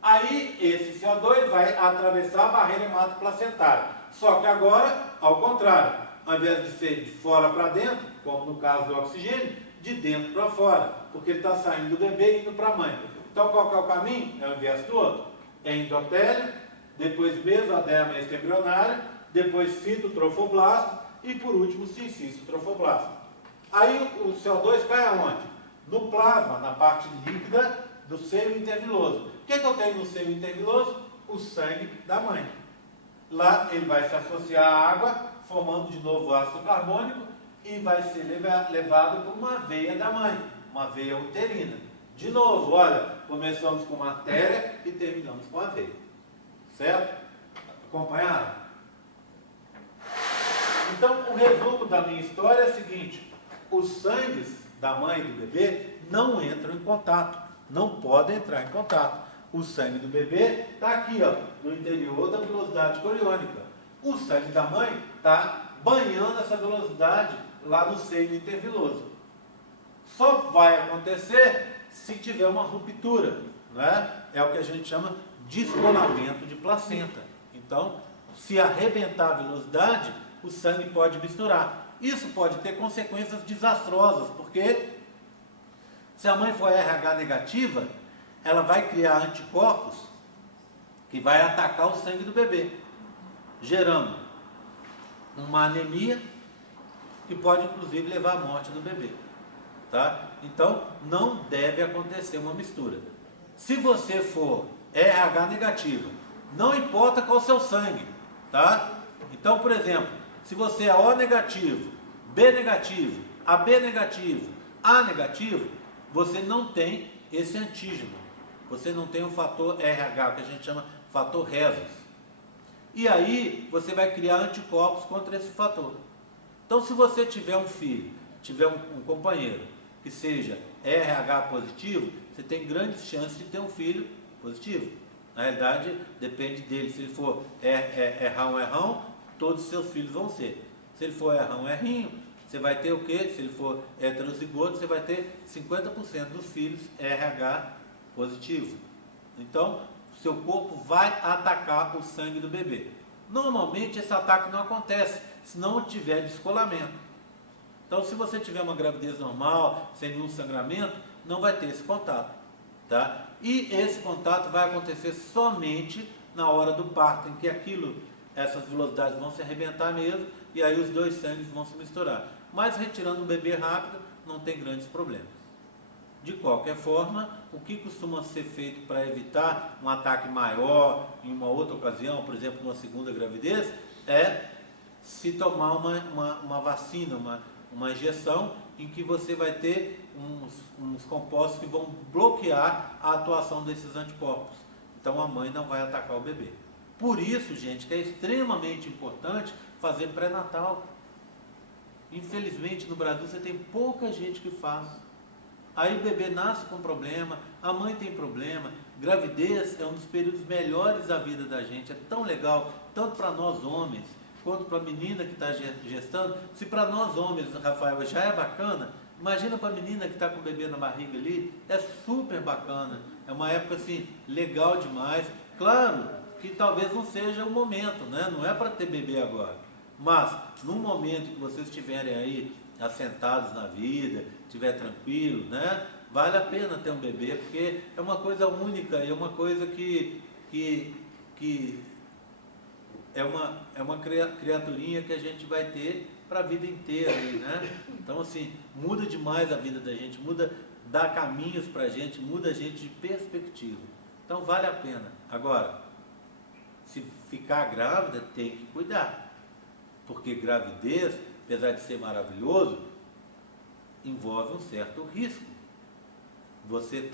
Aí, esse CO2 vai atravessar a barreira hematoplacentária. Só que agora, ao contrário, ao invés de ser de fora para dentro, como no caso do oxigênio, de dentro para fora, porque ele está saindo do bebê e indo para a mãe. Então, qual que é o caminho? É o inverso do outro. É endotélio, depois mesoderma extembrionário, depois citotrofoblasto e, por último, cistiçotrofoblasto. Aí, o CO2 cai aonde? No plasma, na parte líquida do seio interviloso. O que eu tenho no seio interviloso? O sangue da mãe. Lá ele vai se associar à água, formando de novo ácido carbônico e vai ser levado por uma veia da mãe, uma veia uterina. De novo, olha, começamos com uma artéria e terminamos com a veia. Certo? Acompanharam? Então, o resumo da minha história é o seguinte: os sangues da mãe e do bebê não entram em contato, não podem entrar em contato. O sangue do bebê está aqui, ó, no interior da velocidade coriônica. O sangue da mãe está banhando essa velocidade lá no seio interviloso. Só vai acontecer se tiver uma ruptura, não é? É o que a gente chama de descolamento de placenta. Então, se arrebentar a velocidade, o sangue pode misturar. Isso pode ter consequências desastrosas, porque se a mãe for RH negativa, ela vai criar anticorpos que vai atacar o sangue do bebê, gerando uma anemia que pode inclusive levar à morte do bebê. Tá? Então, não deve acontecer uma mistura. Se você for RH negativa, não importa qual é o seu sangue, tá? Então, por exemplo, se você é O negativo, B negativo, AB negativo, A negativo, você não tem esse antígeno. Você não tem o fator RH, que a gente chama fator rhesus. E aí, você vai criar anticorpos contra esse fator. Então, se você tiver um filho, tiver um companheiro que seja RH positivo, você tem grandes chances de ter um filho positivo. Na realidade, depende dele. Se ele for errão, todos os seus filhos vão ser. Se ele for errinho, você vai ter o quê? Se ele for heterozigoto, você vai ter 50% dos filhos RH positivo. Então, seu corpo vai atacar o sangue do bebê. Normalmente, esse ataque não acontece se não tiver descolamento. Então, se você tiver uma gravidez normal, sem nenhum sangramento, não vai ter esse contato. Tá? E esse contato vai acontecer somente na hora do parto, em que aquilo essas velocidades vão se arrebentar mesmo, e aí os dois sangues vão se misturar. Mas retirando o bebê rápido, não tem grandes problemas. De qualquer forma, o que costuma ser feito para evitar um ataque maior em uma outra ocasião, por exemplo, numa segunda gravidez, é se tomar uma vacina, uma injeção, em que você vai ter uns compostos que vão bloquear a atuação desses anticorpos. Então a mãe não vai atacar o bebê. Por isso, gente, que é extremamente importante fazer pré-natal. Infelizmente, no Brasil, você tem pouca gente que faz. Aí o bebê nasce com problema, a mãe tem problema. Gravidez é um dos períodos melhores da vida da gente. É tão legal, tanto para nós homens, quanto para a menina que está gestando. Se para nós homens, Rafael, já é bacana, imagina para a menina que está com o bebê na barriga ali, é super bacana. É uma época assim, legal demais. Claro que talvez não seja o momento, né? Não é para ter bebê agora. Mas, no momento que vocês estiverem aí assentados na vida, estiver tranquilo, né? Vale a pena ter um bebê, porque é uma coisa única, é uma coisa que é uma criaturinha que a gente vai ter para a vida inteira, né? Então, assim, muda demais a vida da gente, dá caminhos para a gente, muda a gente de perspectiva. Então, vale a pena. Agora, se ficar grávida, tem que cuidar. Porque gravidez, apesar de ser maravilhoso, envolve um certo risco. Você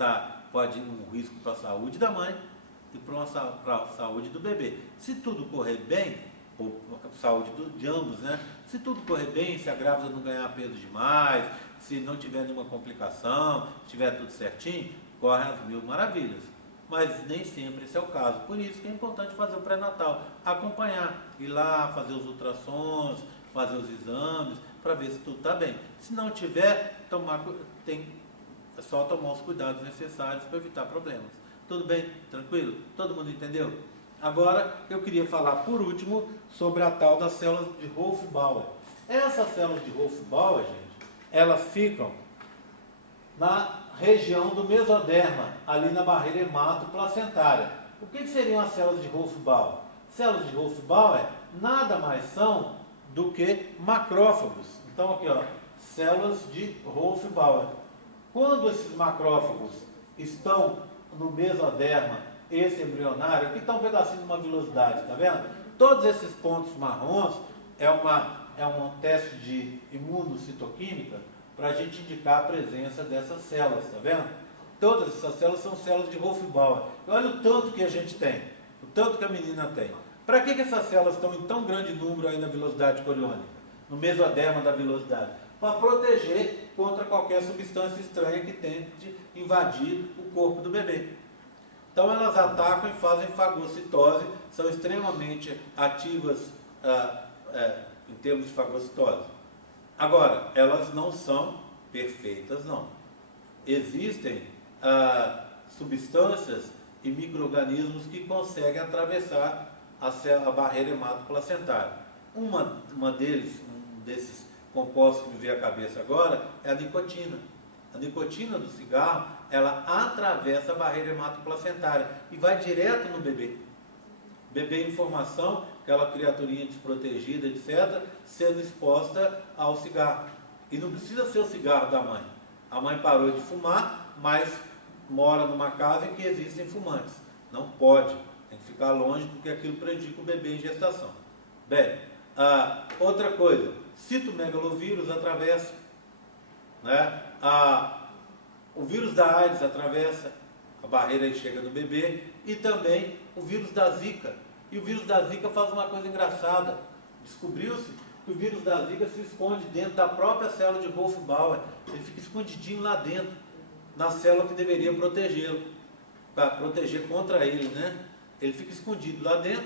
pode ir um risco para a saúde da mãe e para a saúde do bebê. Se tudo correr bem, ou a saúde de ambos, né? Se tudo correr bem, se a grávida não ganhar peso demais, se não tiver nenhuma complicação, se tiver tudo certinho, corre as mil maravilhas. Mas nem sempre esse é o caso. Por isso que é importante fazer o pré-natal, acompanhar, ir lá, fazer os ultrassons, fazer os exames, para ver se tudo está bem. Se não tiver, é só tomar os cuidados necessários para evitar problemas. Tudo bem? Tranquilo? Todo mundo entendeu? Agora, eu queria falar, por último, sobre a tal das células de Wolff-Bauer. Essas células de Wolff-Bauer, gente, elas ficam na região do mesoderma, ali na barreira hematoplacentária. O que seriam as células de Wolff-Bauer? Células de Wolff-Bauer nada mais são do que macrófagos. Então aqui, ó, células de Wolff-Bauer. Quando esses macrófagos estão no mesoderma, esse embrionário, aqui está um pedacinho de uma velocidade, tá vendo? Todos esses pontos marrons é um teste de imunocitoquímica para a gente indicar a presença dessas células, tá vendo? Todas essas células são células de Wolff-Bauer. Olha o tanto que a gente tem, o tanto que a menina tem. Para que essas células estão em tão grande número aí na velocidade coriônica, no mesoderma da velocidade? Para proteger contra qualquer substância estranha que tente invadir o corpo do bebê. Então elas atacam e fazem fagocitose, são extremamente ativas em termos de fagocitose. Agora, elas não são perfeitas, não. Existem substâncias e micro-organismos que conseguem atravessar a barreira hematoplacentária. Um desses compostos que me veio à cabeça agora é a nicotina. A nicotina do cigarro, ela atravessa a barreira hematoplacentária e vai direto no bebê. Bebê em formação, aquela criaturinha desprotegida, etc., sendo exposta ao cigarro. E não precisa ser o cigarro da mãe. A mãe parou de fumar, mas mora numa casa em que existem fumantes. Não pode, tem que ficar longe porque aquilo prejudica o bebê em gestação. Bem, outra coisa, citomegalovírus atravessa, né? O vírus da AIDS atravessa a barreira e chega no bebê, e também o vírus da Zika. E o vírus da Zika faz uma coisa engraçada. Descobriu-se que o vírus da Zika se esconde dentro da própria célula de Wolff-Bauer. Ele fica escondidinho lá dentro, na célula que deveria protegê-lo, para proteger contra ele, né? Ele fica escondido lá dentro,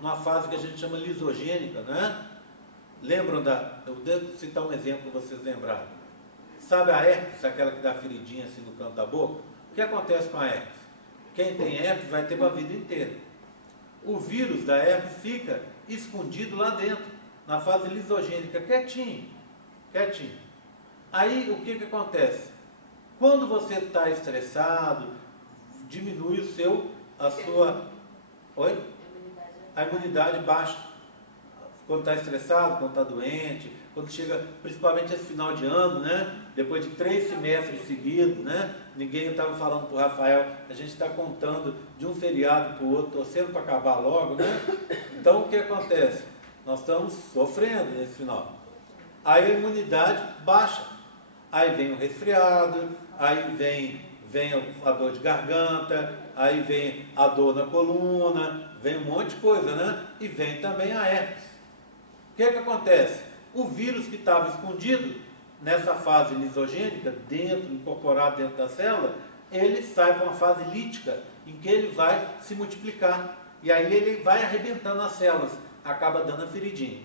numa fase que a gente chama lisogênica, né? Lembram eu devo citar um exemplo para vocês lembrarem. Sabe a herpes, aquela que dá feridinha assim no canto da boca? O que acontece com a herpes? Quem tem herpes vai ter para a vida inteira. O vírus da herpes fica escondido lá dentro, na fase lisogênica, quietinho, quietinho. Aí o que acontece? Quando você está estressado, diminui a imunidade baixa. quando está estressado, quando está doente, quando chega, principalmente esse final de ano, né? Depois de 3 semestres seguidos, né? Ninguém estava falando para o Rafael, a gente está contando de um feriado para o outro, torcendo para acabar logo, né? Então o que acontece? Nós estamos sofrendo nesse final. Aí a imunidade baixa. Aí vem o resfriado, aí vem a dor de garganta, aí vem a dor na coluna, vem um monte de coisa, né? E vem também a herpes. O que acontece? O vírus que estava escondido nessa fase lisogênica, incorporado dentro da célula, ele sai para uma fase lítica, em que ele vai se multiplicar. E aí ele vai arrebentando as células, acaba dando a feridinha.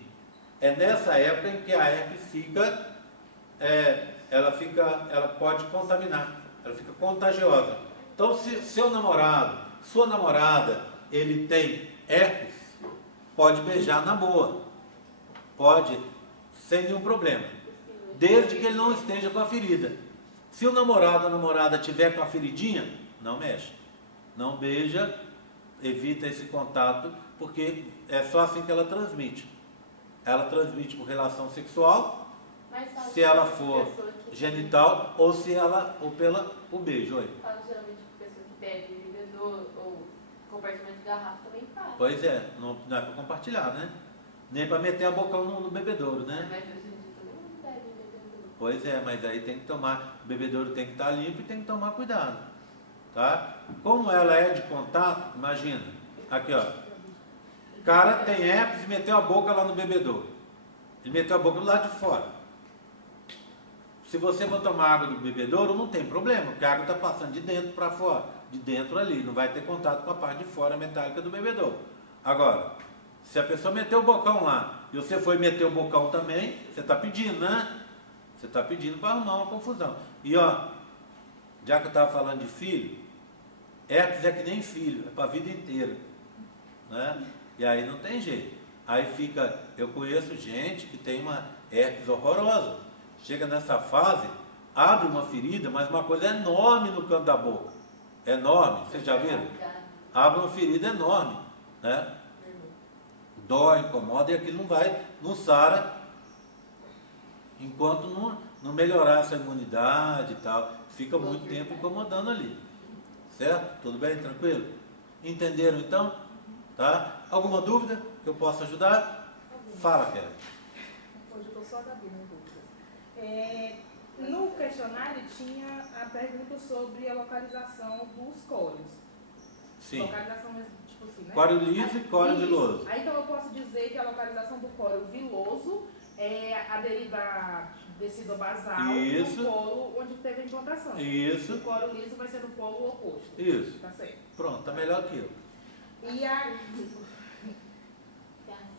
É nessa época em que a herpes fica, ela pode contaminar, ela fica contagiosa. Então, se seu namorado, sua namorada, ele tem herpes, pode beijar na boa, pode, sem nenhum problema, desde que ele não esteja com a ferida. Se o namorado ou a namorada tiver com a feridinha, não mexe, não beija, evita esse contato, porque é só assim que ela transmite. Ela transmite por relação sexual, se ela for genital, ou se ela por beijo. Oi. Fala geralmente com pessoa que bebe, bebedor ou compartimento de garrafa também faz. Pois é, não é para compartilhar, né? Nem para meter a bocão no bebedouro, né? Mas hoje em dia todo mundo bebe bebedouro. Pois é, mas aí tem que tomar, o bebedouro tem que estar limpo e tem que tomar cuidado, tá? Como ela é de contato, imagina, aqui ó, o cara tem herpes e meteu a boca lá no bebedouro, ele meteu a boca do lado de fora. Se você for tomar água do bebedouro, não tem problema, porque a água está passando de dentro para fora, de dentro ali, não vai ter contato com a parte de fora metálica do bebedouro. Agora, se a pessoa meteu o bocão lá e você foi meter o bocão também, você está pedindo, né? Você está pedindo para arrumar uma confusão. E ó, já que eu estava falando de filho, herpes é que nem filho, é para a vida inteira, né? E aí não tem jeito. Aí fica, eu conheço gente que tem uma herpes horrorosa. Chega nessa fase, abre uma ferida, mas uma coisa enorme no canto da boca. Enorme, vocês já viram? Abre uma ferida enorme, né? Dói, incomoda e aquilo não sara enquanto não melhorar essa imunidade e tal. Fica muito tempo incomodando ali. Certo? Tudo bem? Tranquilo? Entenderam então? Tá? Alguma dúvida que eu possa ajudar? Fala, Kelly. Hoje eu estou só da dúvida. No questionário tinha a pergunta sobre a localização dos córios. Sim. Localização, tipo assim, né? Cório liso e cório viloso. Aí então eu posso dizer que a localização do cório viloso é aderir da descida basal Isso. no polo onde teve a implantação. Isso. O cório liso vai ser no polo oposto. Isso. Tá certo. Pronto, tá melhor que eu. E a...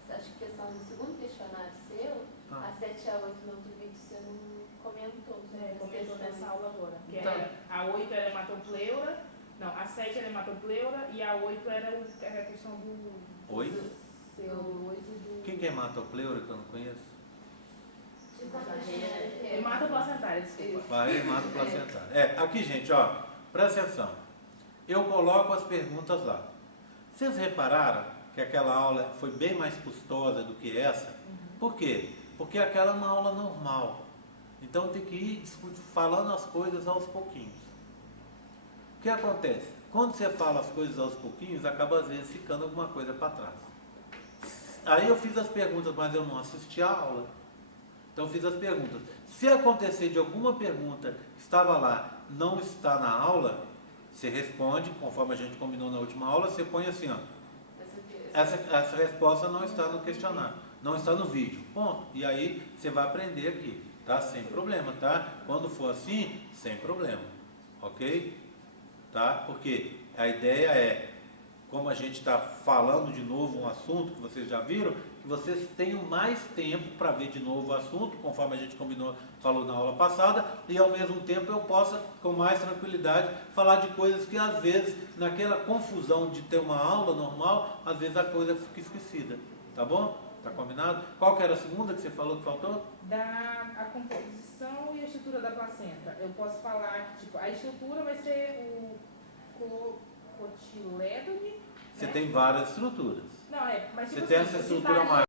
Acho que questão do segundo questionário seu, a 7 e a 8 no outro vídeo você não comentou. comentou nessa aula agora. Que Tá. era, a 8 era hematopleura, não, a 7 era hematopleura e a 8 era a questão do... Oi? Do Quem que é hematopleura que eu não conheço? Hematoplacentária, desculpa. Barreira hematoplacentária. Aqui, gente, ó, presta atenção. Eu coloco as perguntas lá. Vocês repararam que aquela aula foi bem mais custosa do que essa? Por quê? Porque aquela é uma aula normal. Então tem que ir falando as coisas aos pouquinhos. O que acontece? Quando você fala as coisas aos pouquinhos, acaba às vezes ficando alguma coisa para trás. Aí eu fiz as perguntas, mas eu não assisti a aula. Então eu fiz as perguntas. Se acontecer de alguma pergunta que estava lá, não está na aula, você responde, conforme a gente combinou na última aula, você põe assim, ó. Essa resposta não está no questionário, não está no vídeo. Ponto. E aí você vai aprender aqui, tá? Sem problema, tá? Quando for assim, sem problema. Ok? Tá? Porque a ideia é, como a gente está falando de novo um assunto que vocês já viram, que vocês tenham mais tempo para ver de novo o assunto, conforme a gente combinou, falou na aula passada, e ao mesmo tempo eu possa, com mais tranquilidade, falar de coisas que às vezes, naquela confusão de ter uma aula normal, às vezes a coisa fica esquecida. Tá bom? Tá combinado? Qual que era a segunda que você falou que faltou? A composição e a estrutura da placenta. Eu posso falar que tipo, a estrutura vai ser o cotilédone. Você né? tem várias estruturas. Não, mas Você tipo tem assim, essa eu estrutura citaria- maior.